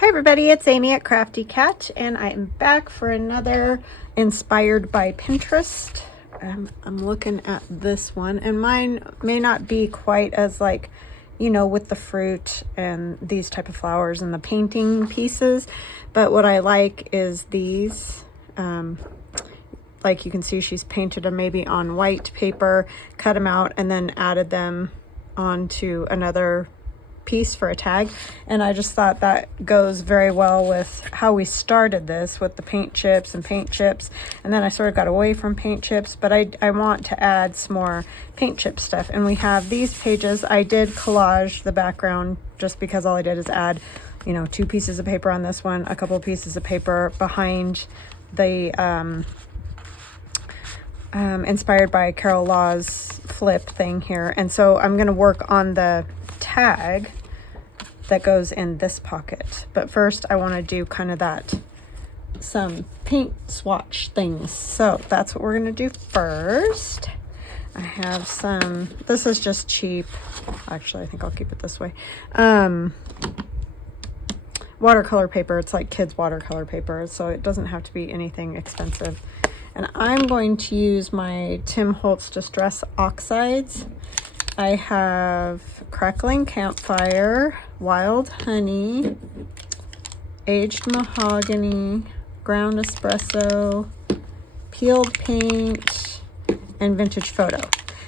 Hi everybody, it's Amy at Crafty Cat, and I am back for another inspired by Pinterest. I'm looking at this one, and mine may not be quite as like, you know, with the fruit and these type of flowers and the painting pieces, but what I like is these. Like you can see, she's painted them maybe on white paper, cut them out, and then added them onto another piece for a tag. And I just thought that goes very well with how we started this with the paint chips, and then I sort of got away from paint chips, but I want to add some more paint chip stuff. And we have these pages. I did collage the background just because all I did is add, you know, 2 pieces of paper on this one, a couple of pieces of paper behind the inspired by Carol Law's flip thing here. And so I'm going to work on the tag that goes in this pocket, but first I want to do kind of some paint swatch things. So that's what we're going to do first. I have some, this is just cheap, actually I think I'll keep it this way, watercolor paper. It's like kids watercolor paper, so it doesn't have to be anything expensive. And I'm going to use my Tim Holtz Distress Oxides. I have Crackling Campfire, Wild Honey, Aged Mahogany, Ground Espresso, Peeled Paint, and Vintage Photo.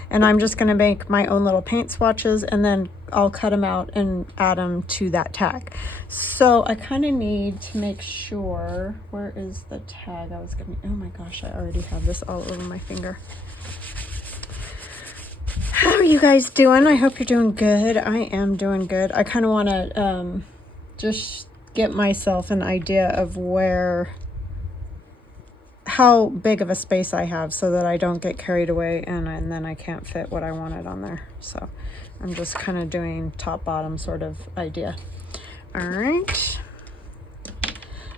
And I'm just going to make my own little paint swatches, and then I'll cut them out and add them to that tag. So I kind of need to make sure, where is the tag I was going to, oh my gosh, I already have this all over my finger. How are you guys doing? I hope you're doing good. I am doing good. I kind of want to just get myself an idea of how big of a space I have, so that I don't get carried away and then I can't fit what I wanted on there. So I'm just kind of doing top bottom sort of idea. All right.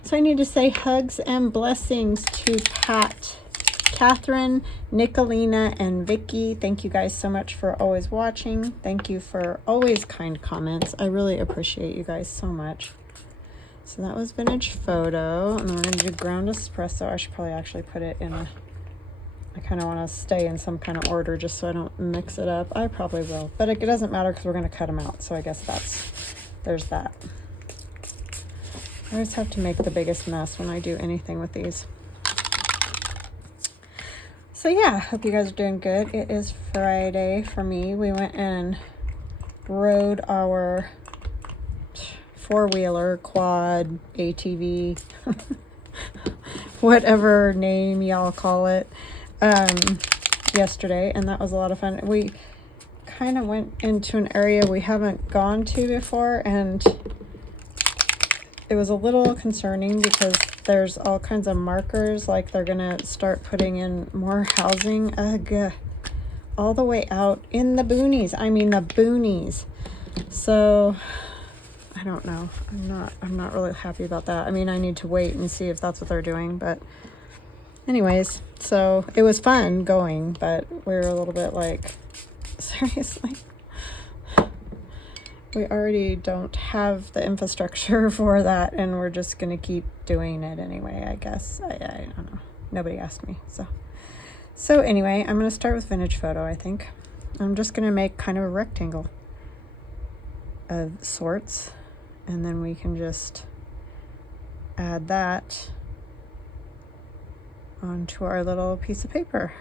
So I need to say hugs and blessings to Pat, Catherine, Nicolina, and Vicky. Thank you guys so much for always watching. Thank you for always kind comments. I really appreciate you guys so much. So that was Vintage Photo, and then we're going to do Ground Espresso. I should probably actually put it in I kind of want to stay in some kind of order just so I don't mix it up. I probably will, but it doesn't matter because we're going to cut them out. So I guess there's that. I always have to make the biggest mess when I do anything with these. So yeah, hope you guys are doing good. It is Friday for me. We went and rode our 4-wheeler, quad, ATV, whatever name y'all call it, yesterday, and that was a lot of fun. We kind of went into an area we haven't gone to before, and it was a little concerning because there's all kinds of markers, like they're gonna start putting in more housing all the way out in the boonies. I mean the boonies. So I don't know. I'm not really happy about that. I mean, I need to wait and see if that's what they're doing, but anyways, so it was fun going, but we were a little bit like, seriously? We already don't have the infrastructure for that, and we're just going to keep doing it anyway, I guess. I don't know. Nobody asked me, So anyway, I'm going to start with Vintage Photo, I think. I'm just going to make kind of a rectangle of sorts, and then we can just add that onto our little piece of paper.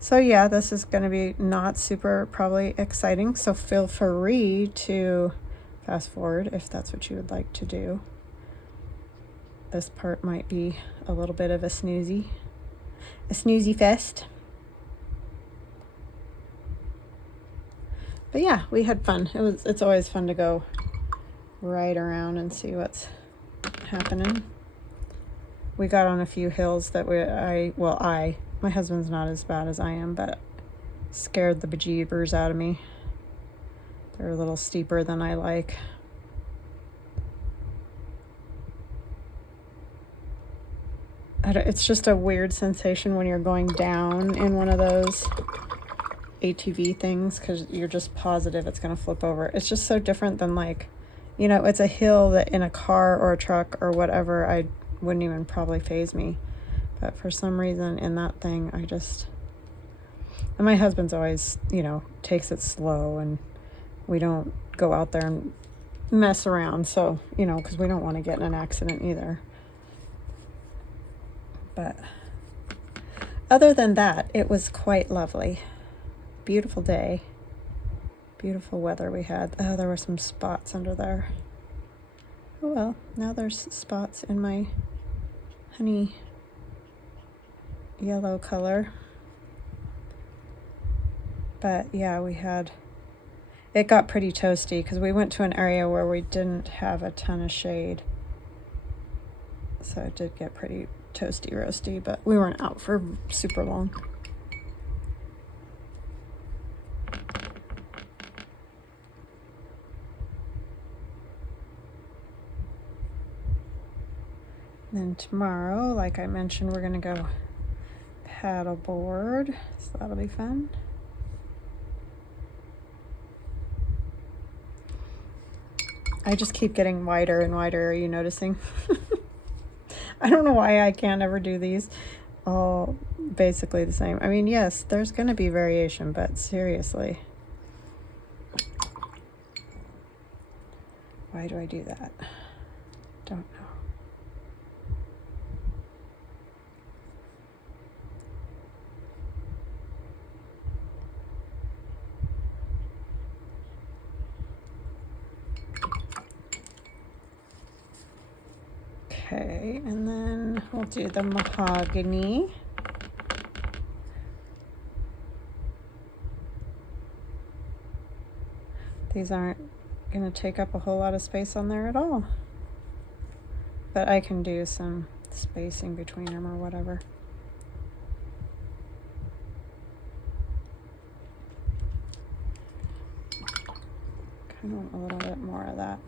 So yeah, this is going to be not super probably exciting, so feel free to fast forward if that's what you would like to do. This part might be a little bit of a snoozy fest. But yeah, we had fun. It's always fun to go ride around and see what's happening. We got on a few hills that my husband's not as bad as I am, but scared the bejeebers out of me. They're a little steeper than I like. It's just a weird sensation when you're going down in one of those ATV things, because you're just positive it's going to flip over. It's just so different than like you know, it's a hill that in a car or a truck or whatever, I wouldn't even probably faze me. But for some reason in that thing, I just, and my husband's always, you know, takes it slow, and we don't go out there and mess around. So, you know, because we don't want to get in an accident either. But other than that, it was quite lovely. Beautiful day. Beautiful weather we had. Oh, there were some spots under there. Oh well, now there's spots in my honey yellow color. But yeah, it got pretty toasty because we went to an area where we didn't have a ton of shade. So it did get pretty toasty roasty, but we weren't out for super long. Then tomorrow, like I mentioned, we're gonna go paddleboard, so that'll be fun. I just keep getting wider and wider. Are you noticing? I don't know why I can't ever do these all basically the same. I mean, yes, there's going to be variation, but seriously. Why do I do that? Don't know. Okay, and then we'll do the mahogany. These aren't going to take up a whole lot of space on there at all. But I can do some spacing between them or whatever. Kind of want a little bit more of that.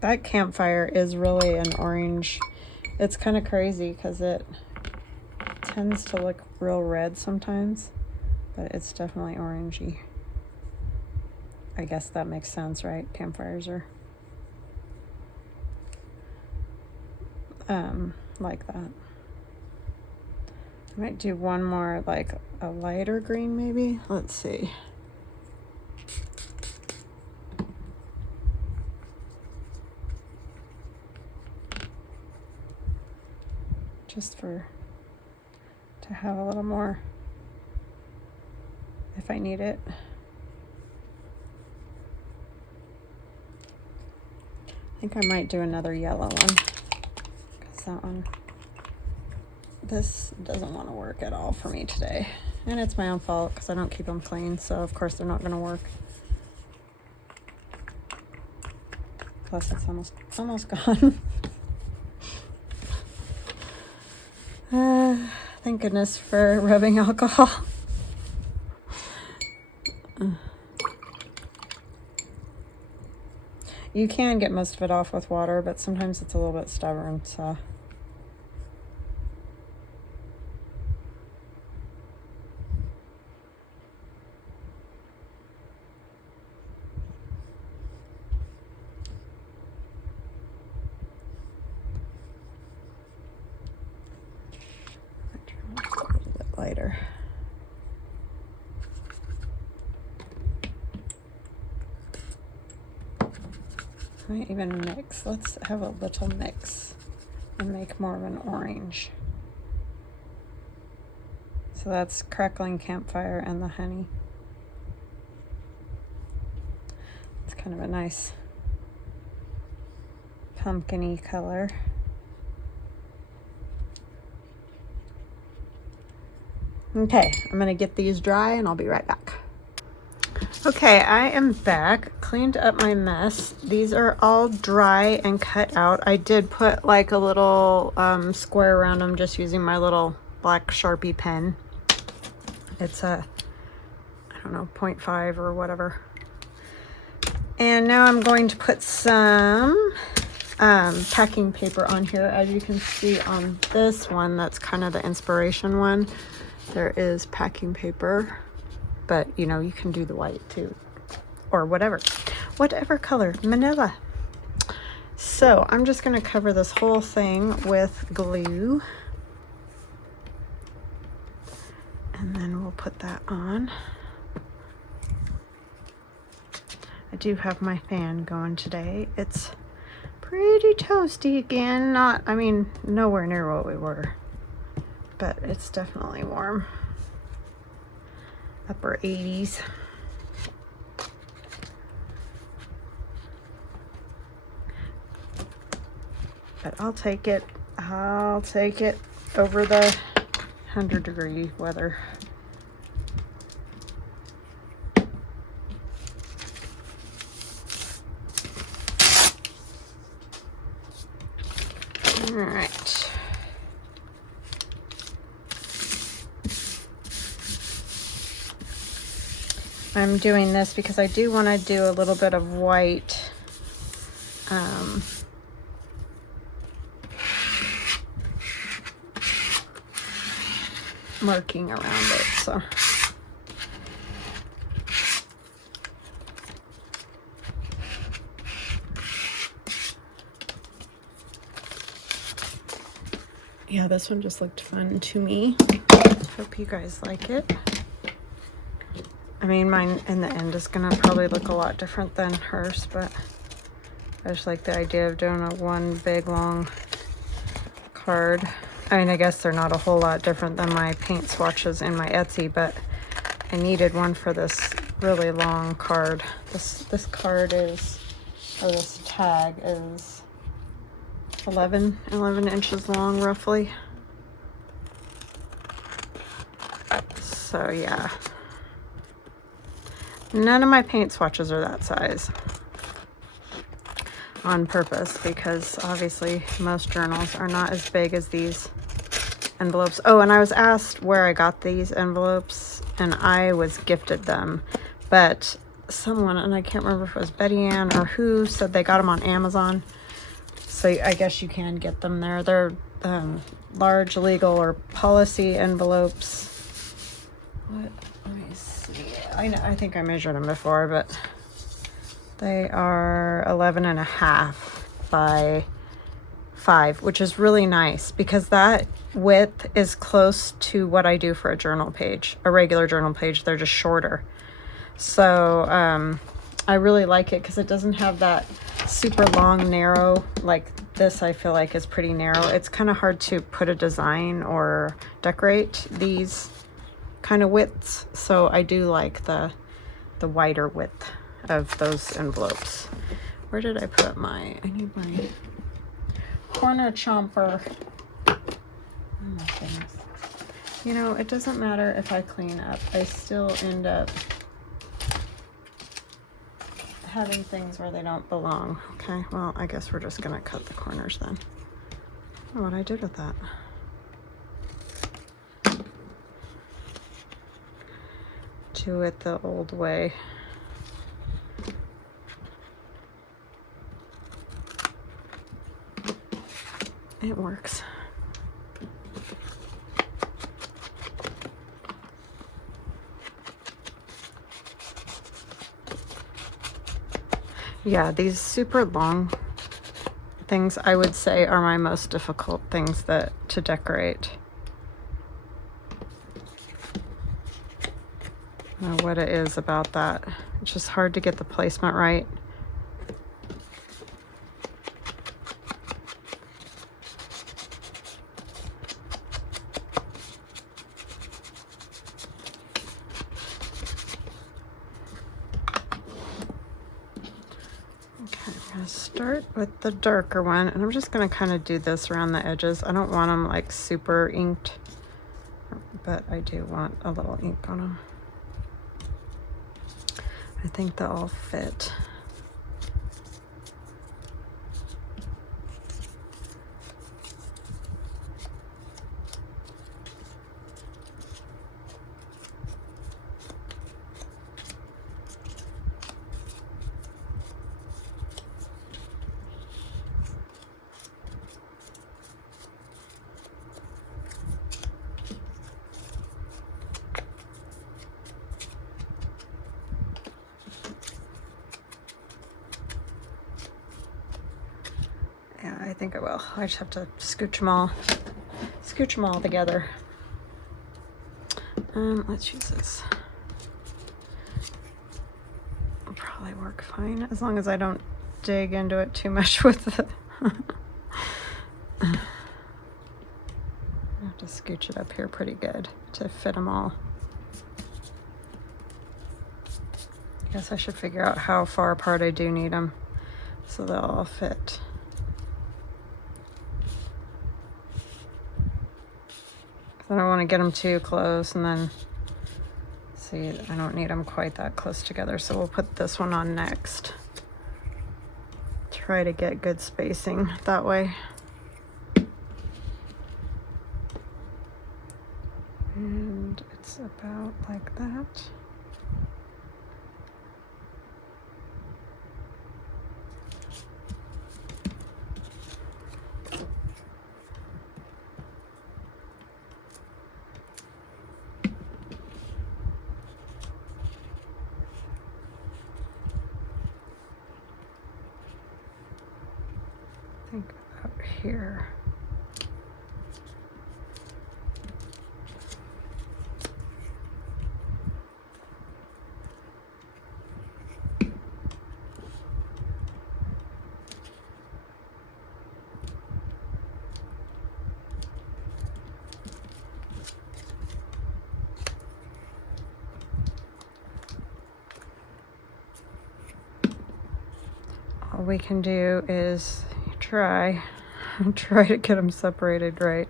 That campfire is really an orange. It's kind of crazy because it tends to look real red sometimes, but it's definitely orangey. I guess that makes sense, right? Campfires are like that. I might do one more, like a lighter green maybe. Let's see. Just to have a little more if I need it. I think I might do another yellow one, because that one, this doesn't want to work at all for me today. And it's my own fault because I don't keep them clean, so of course they're not going to work. Plus it's almost gone. Thank goodness for rubbing alcohol. You can get most of it off with water, but sometimes it's a little bit stubborn, so. Lighter. I might even mix. Let's have a little mix and make more of an orange. So that's crackling campfire and the honey. It's kind of a nice pumpkin-y color. Okay, I'm gonna get these dry and I'll be right back. Okay, I am back, cleaned up my mess. These are all dry and cut out. I did put like a little square around them just using my little black Sharpie pen. It's a, I don't know, 0.5 or whatever. And now I'm going to put some packing paper on here. As you can see on this one, that's kind of the inspiration one. There is packing paper, but you know, you can do the white too, or whatever color, manila. So I'm just going to cover this whole thing with glue, and then we'll put that on. I do have my fan going today. It's pretty toasty again. I mean, nowhere near what we were, but it's definitely warm. Upper 80s. But I'll take it. I'll take it over the 100-degree weather. All right. I'm doing this because I do want to do a little bit of white marking around it, so yeah, this one just looked fun to me. Hope you guys like it. I mean, mine in the end is gonna probably look a lot different than hers, but I just like the idea of doing a one big long card. I mean, I guess they're not a whole lot different than my paint swatches in my Etsy, but I needed one for this really long card. This card is, or this tag is 11 inches long, roughly. So yeah. None of my paint swatches are that size. On purpose, because obviously most journals are not as big as these envelopes. Oh, and I was asked where I got these envelopes, and I was gifted them, but someone, and I can't remember if it was Betty Ann or who, said they got them on Amazon. So I guess you can get them there. They're large legal or policy envelopes. What? Let me see. I think I measured them before, but they are 11.5 by 5, which is really nice because that width is close to what I do for a journal page, a regular journal page. They're just shorter. So I really like it because it doesn't have that super long, narrow, like this I feel like is pretty narrow. It's kind of hard to put a design or decorate these kind of widths. So I do like the wider width of those envelopes. Where did I put I need my corner chomper. Oh my goodness. You know, it doesn't matter if I clean up. I still end up having things where they don't belong. Okay, well, I guess we're just gonna cut the corners then. I don't know what I did with that. Do it the old way. It works. Yeah, these super long things I would say are my most difficult things to decorate. I don't know what it is about that. It's just hard to get the placement right. Start with the darker one, and I'm just going to kind of do this around the edges. I don't want them like super inked, but I do want a little ink on them. I think they'll all fit. think I will. I just have to scooch them all together. Let's use this. It'll probably work fine as long as I don't dig into it too much with the I have to scooch it up here pretty good to fit them all. I guess I should figure out how far apart I do need them so they'll all fit. I don't want to get them too close and then see, I don't need them quite that close together, so we'll put this one on next. Try to get good spacing that way. And it's about like that. I think about here. All we can do is try to get them separated right.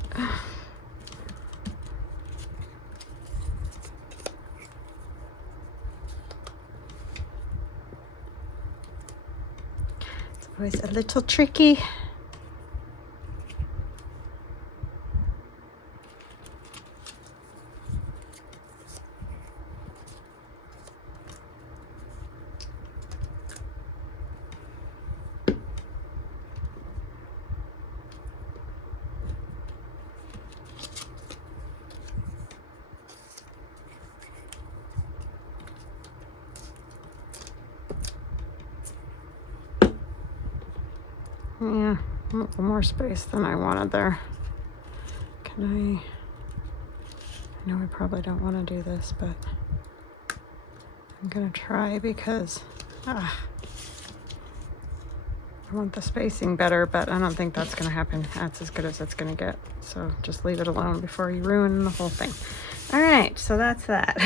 It's always a little tricky. Yeah, a little more space than I wanted there. Can I know I probably don't want to do this, but I'm gonna try because I want the spacing better, but I don't think that's gonna happen. That's as good as it's gonna get. So just leave it alone before you ruin the whole thing. All right, so that's that.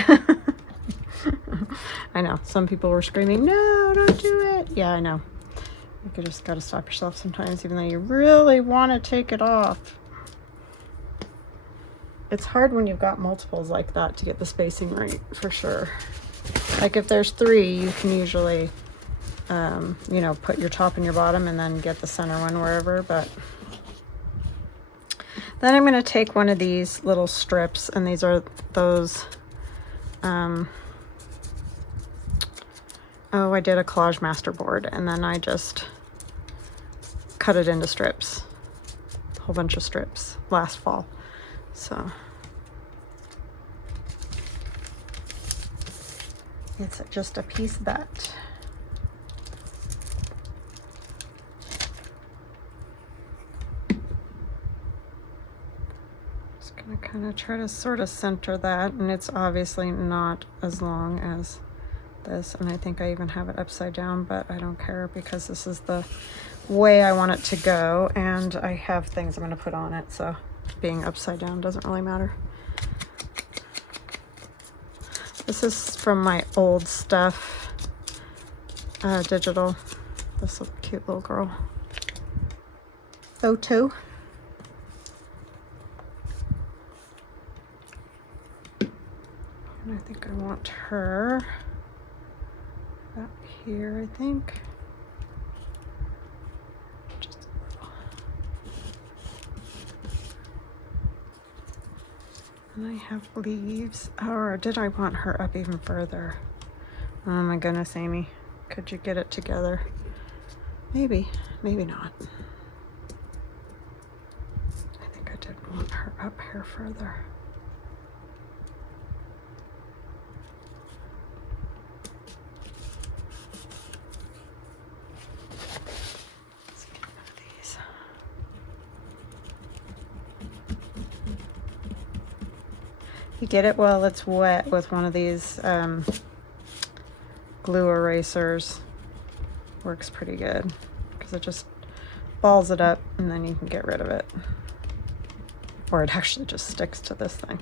I know, some people were screaming, no, don't do it. Yeah, I know. You just got to stop yourself sometimes, even though you really want to take it off. It's hard when you've got multiples like that to get the spacing right, for sure. Like if there's 3, you can usually, you know, put your top and your bottom and then get the center one wherever. But then I'm going to take one of these little strips, and these are those, oh, I did a collage masterboard, and then I just cut it into strips, a whole bunch of strips last fall. So it's just a piece of that. Just gonna kind of try to sort of center that, and it's obviously not as long as this, and I think I even have it upside down, but I don't care because this is the way I want it to go, and I have things I'm going to put on it, so being upside down doesn't really matter. This is from my old stuff, digital. This cute little girl. Photo. And I think I want her up here, I think. Just a little. And I have leaves. Or did I want her up even further? Oh my goodness, Amy. Could you get it together? Maybe, maybe not. I think I did want her up here further. You get it while it's wet with one of these glue erasers. Works pretty good because it just balls it up and then you can get rid of it. Or it actually just sticks to this thing.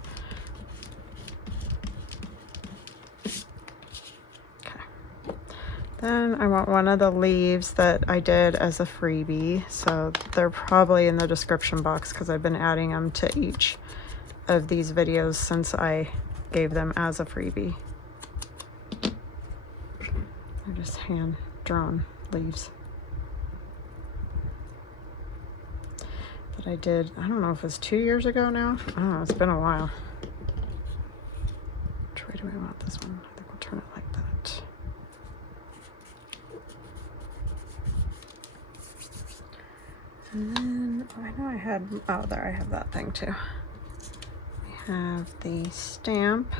Okay. Then I want one of the leaves that I did as a freebie. So they're probably in the description box because I've been adding them to each of these videos since I gave them as a freebie. They're just hand drawn leaves that I did. I don't know if it was 2 years ago now. I don't know, it's been a while. Which way do we want this one? I think we'll turn it like that. And then I know I had, oh, there I have that thing too. Have the stamp.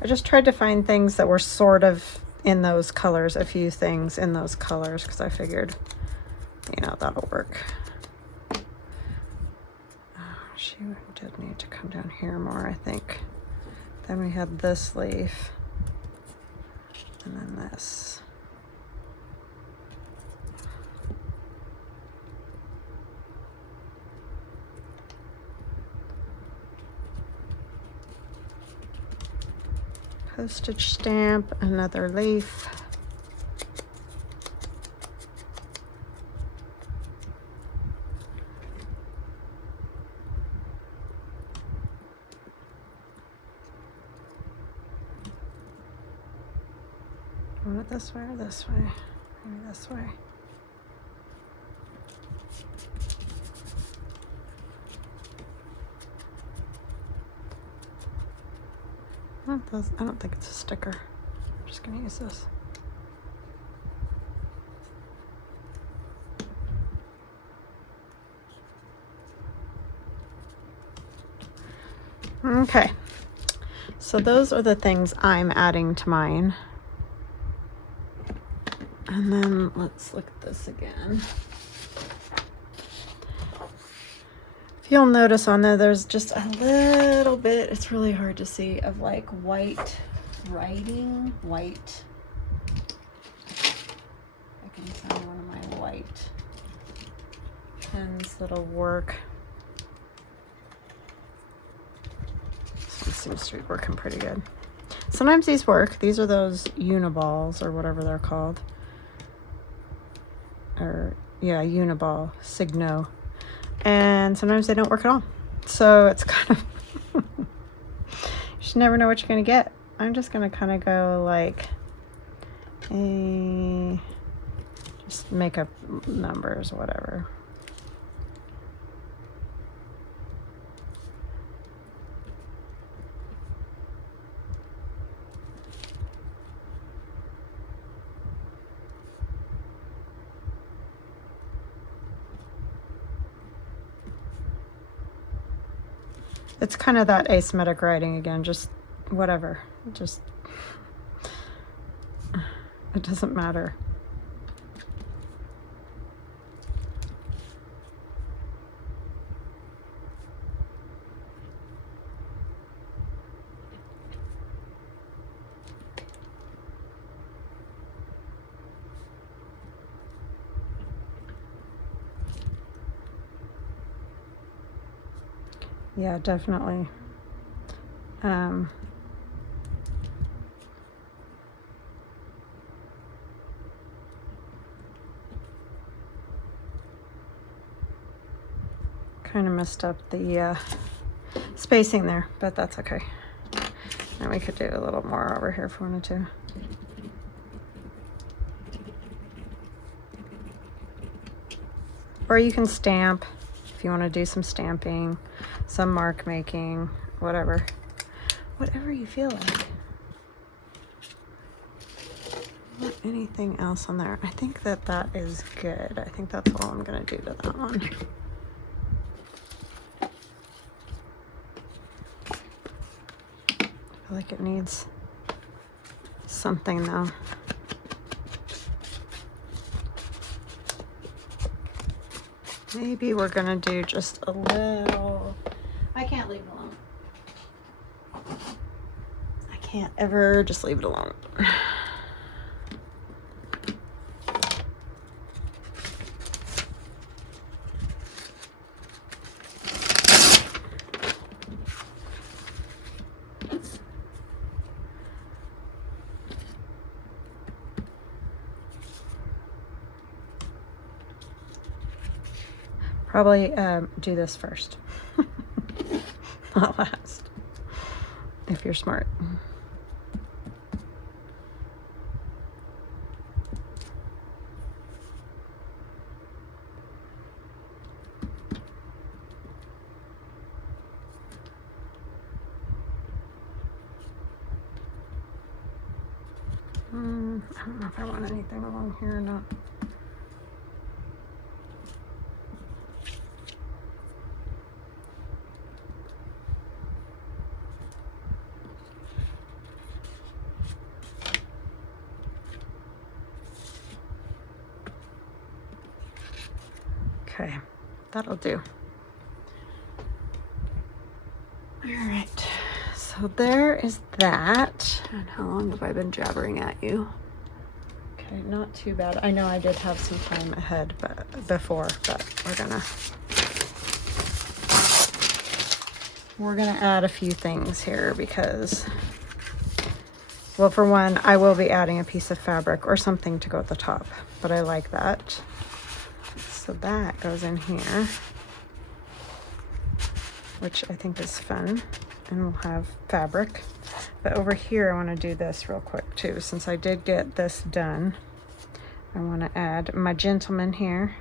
I just tried to find things that were sort of in those colors, a few things in those colors, because I figured, you know, that'll work. She did need to come down here more, I think. Then we had this leaf, and then this. Postage stamp, another leaf. Want it this way or this way? Maybe this way. I don't think it's a sticker. I'm just gonna use this. Okay, so those are the things I'm adding to mine. And then let's look at this again. If you'll notice on there, there's just a little bit, it's really hard to see, of like white writing, white. I can find one of my white pens that'll work. This one seems to be working pretty good. Sometimes these work. These are those uniballs or whatever they're called. Or yeah, uniball, Signo. And sometimes they don't work at all. So it's kind of, you just never know what you're going to get. I'm just going to kind of go like, just make up numbers or whatever. It's kind of that asymmetric writing again, just whatever, just, it doesn't matter. Yeah, definitely. Kind of messed up the spacing there, but that's okay. And we could do a little more over here if we wanted to. Or you can stamp if you want to do some stamping, some mark making, whatever you feel like. Not anything else on there. I think that is good. I think that's all I'm gonna do to that one. I feel like it needs something though. Maybe we're gonna do just a little, I can't leave it alone. can't ever just leave it alone. Probably do this first, not last, if you're smart. I don't know if I want anything along here or not. Okay, that'll do. All right, so there is that. And how long have I been jabbering at you? Okay, not too bad. I know I did have some time ahead, but before, but we're gonna add a few things here because, well, for one, I will be adding a piece of fabric or something to go at the top, but I like that. So that goes in here, which I think is fun, and we'll have fabric. But over here, I want to do this real quick too. Since I did get this done, I want to add my gentleman here.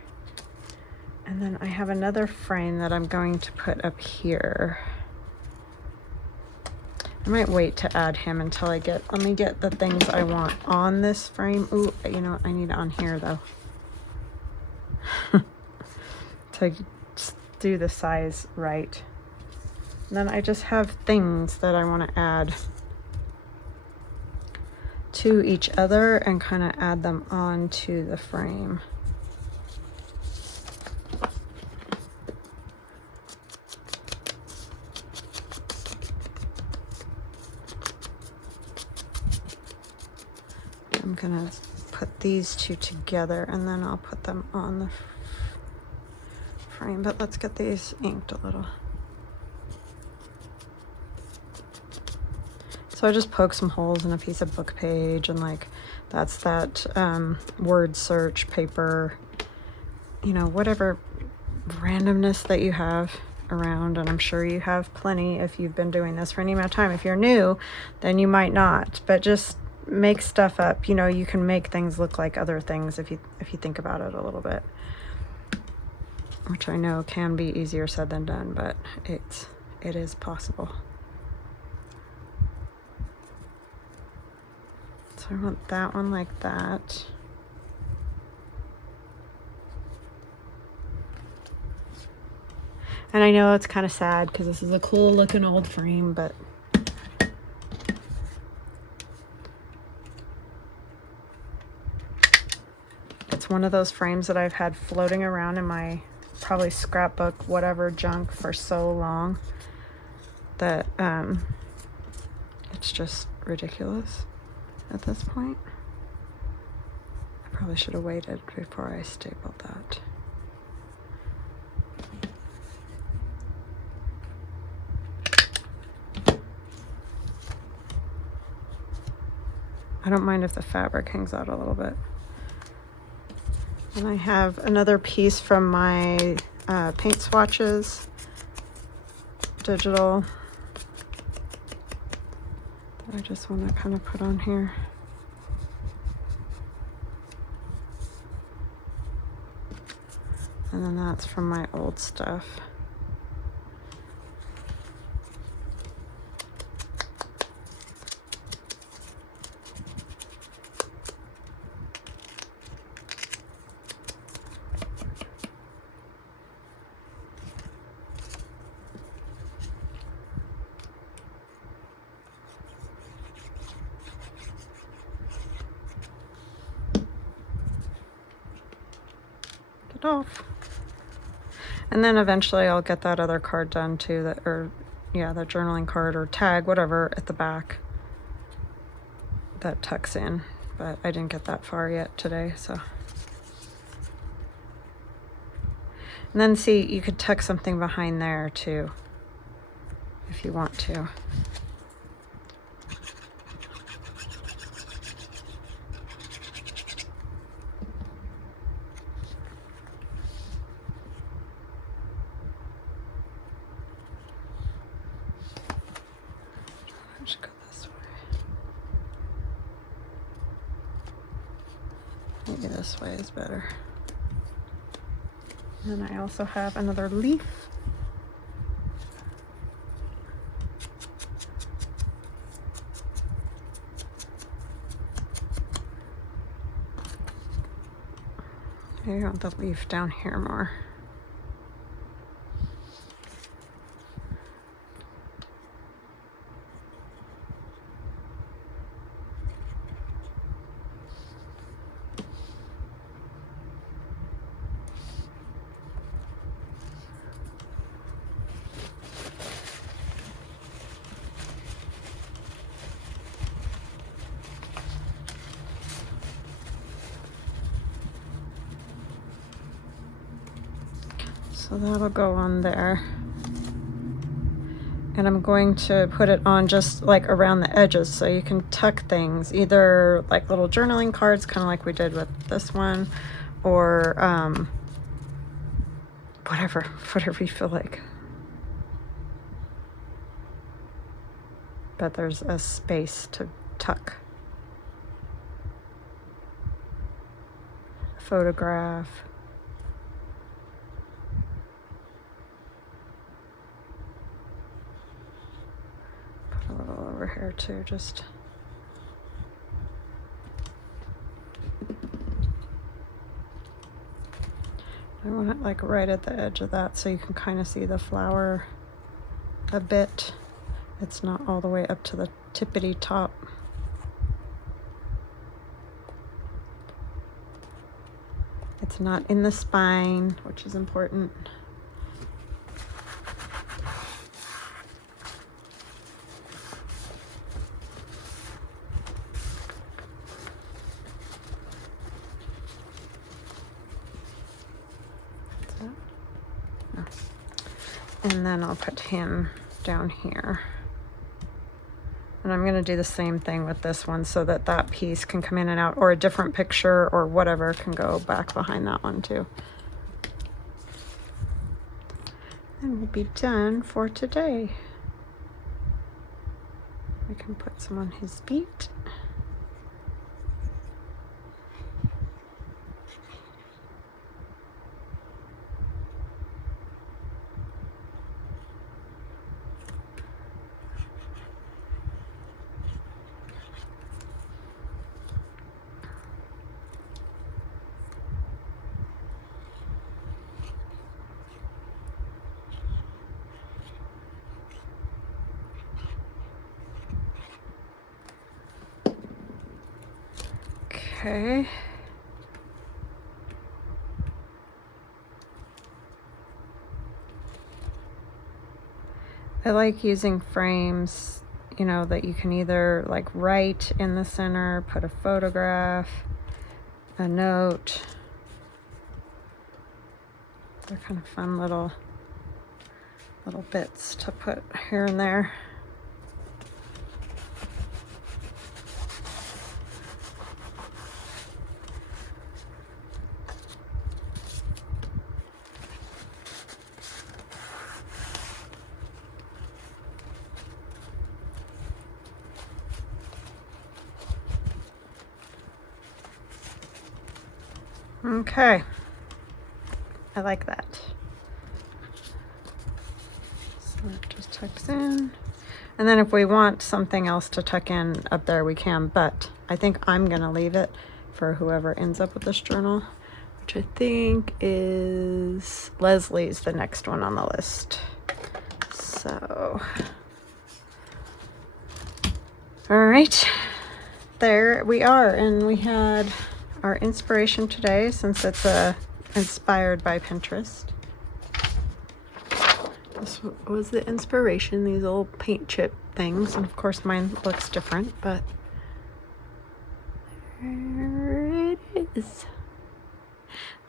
And then I have another frame that I'm going to put up here. I might wait to add him until I get, let me get the things I want on this frame. Ooh, you know what, I need it on here though. To do the size right. And then I just have things that I want to add to each other and kind of add them onto the frame. I'm gonna put these two together and then I'll put them on the frame, but let's get these inked a little. So I just poked some holes in a piece of book page, and like that's that word search paper, you know, whatever randomness that you have around, and I'm sure you have plenty if you've been doing this for any amount of time. If you're new, then you might not, but just make stuff up. You know, you can make things look like other things if you think about it a little bit, which I know can be easier said than done, but it is possible. So I want that one like that. And I know it's kind of sad because this is a cool looking old frame, but it's one of those frames that I've had floating around in my probably scrapbook, whatever junk for so long that it's just ridiculous at this point. I probably should have waited before I stapled that. I don't mind if the fabric hangs out a little bit. And I have another piece from my paint swatches, digital, that I just want to kind of put on here. And then that's from my old stuff. Off. And then eventually I'll get that other card done too, that, or yeah, the journaling card or tag, whatever, at the back. that tucks in, but I didn't get that far yet today, so. And then see, you could tuck something behind there too, if you want to. Let's go this way. Maybe this way is better. And then I also have another leaf. I want the leaf down here more. So that'll go on there. And I'm going to put it on just like around the edges so you can tuck things, either like little journaling cards, kind of like we did with this one, or whatever you feel like. But there's a space to tuck. A photograph. Put a little over here too, just. I want it like right at the edge of that so you can kind of see the flower a bit. It's not all the way up to the tippity top. It's not in the spine, which is important. And then I'll put him down here. And I'm going to do the same thing with this one so that that piece can come in and out, or a different picture or whatever can go back behind that one too. And we'll be done for today. I can put some on his feet. Okay. I like using frames, you know, that you can either like write in the center, put a photograph, a note. They're kind of fun little bits to put here and there. Okay, I like that. So that just tucks in. And then if we want something else to tuck in up there, we can, but I think I'm gonna leave it for whoever ends up with this journal, which I think is Leslie's, the next one on the list. So, all right, there we are. And we had our inspiration today, since it's inspired by Pinterest. This was the inspiration, these old paint chip things, and of course mine looks different, but guys.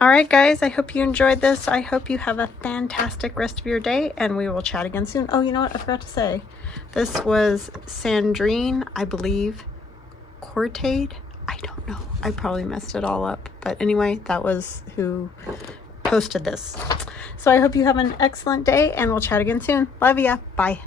All right, guys, I hope you enjoyed this. I hope you have a fantastic rest of your day, and we will chat again soon. Oh, you know what? I forgot to say. This was Sandrine, I believe, Cortade. I don't know. I probably messed it all up. But anyway, that was who posted this. So I hope you have an excellent day, and we'll chat again soon. Love ya. Bye.